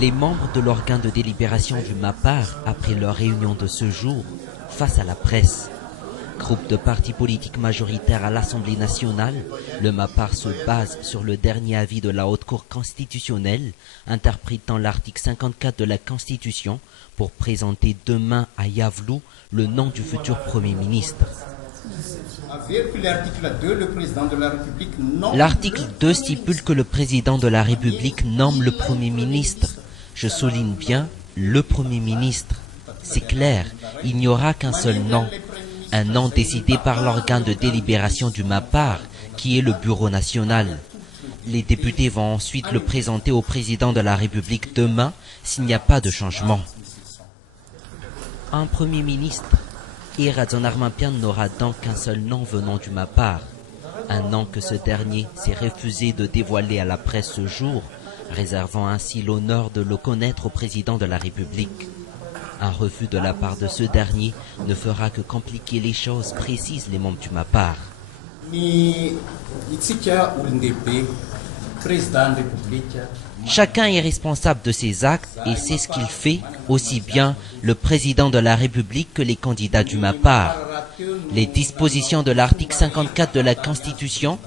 Les membres de l'organe de délibération du MAPAR, après leur réunion de ce jour, face à la presse. Groupe de partis politiques majoritaires à l'Assemblée nationale, le MAPAR se base sur le dernier avis de la Haute Cour constitutionnelle, interprétant l'article 54 de la Constitution pour présenter demain à Yavlou le nom du futur Premier ministre. L'article 2 stipule que le président de la République nomme le Premier ministre. Je souligne bien le Premier ministre. C'est clair, il n'y aura qu'un seul nom. Un nom décidé par l'organe de délibération du MAPAR, qui est le Bureau national. Les députés vont ensuite le présenter au président de la République demain s'il n'y a pas de changement. Un Premier ministre, Iradjon Armampian n'aura donc qu'un seul nom venant du MAPAR. Un nom que ce dernier s'est refusé de dévoiler à la presse ce jour, réservant ainsi l'honneur de le connaître au président de la République. Un refus de la part de ce dernier ne fera que compliquer les choses, précisent les membres du MAPAR. Chacun est responsable de ses actes et c'est ce qu'il fait, aussi bien le président de la République que les candidats du MAPAR. Les dispositions de l'article 54 de la Constitution,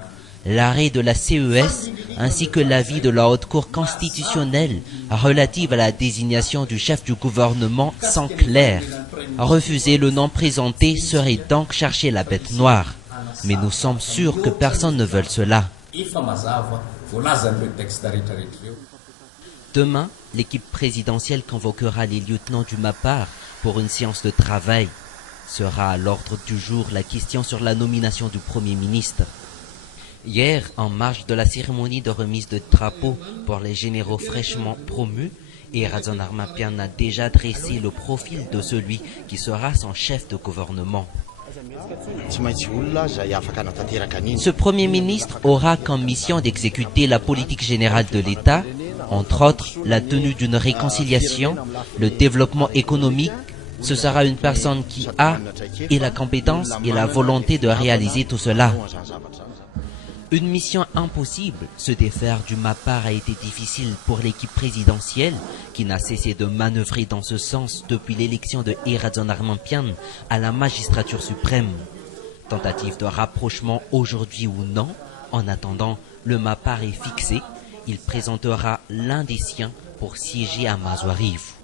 l'arrêt de la CES, ainsi que l'avis de la Haute Cour constitutionnelle relative à la désignation du chef du gouvernement sont clairs. Refuser le nom présenté serait donc chercher la bête noire. Mais nous sommes sûrs que personne ne veut cela. Demain, l'équipe présidentielle convoquera les lieutenants du MAPAR pour une séance de travail. Sera à l'ordre du jour la question sur la nomination du Premier ministre. Hier, en marge de la cérémonie de remise de drapeaux pour les généraux fraîchement promus, Iradjon Armampian a déjà dressé le profil de celui qui sera son chef de gouvernement. Ce Premier ministre aura comme mission d'exécuter la politique générale de l'État, entre autres la tenue d'une réconciliation, le développement économique. Ce sera une personne qui a et la compétence et la volonté de réaliser tout cela. Une mission impossible, se défaire du MAPAR a été difficile pour l'équipe présidentielle qui n'a cessé de manœuvrer dans ce sens depuis l'élection de Iradjon Armampian à la magistrature suprême. Tentative de rapprochement aujourd'hui ou non, en attendant, le MAPAR est fixé, il présentera l'un des siens pour siéger à Mazouarif.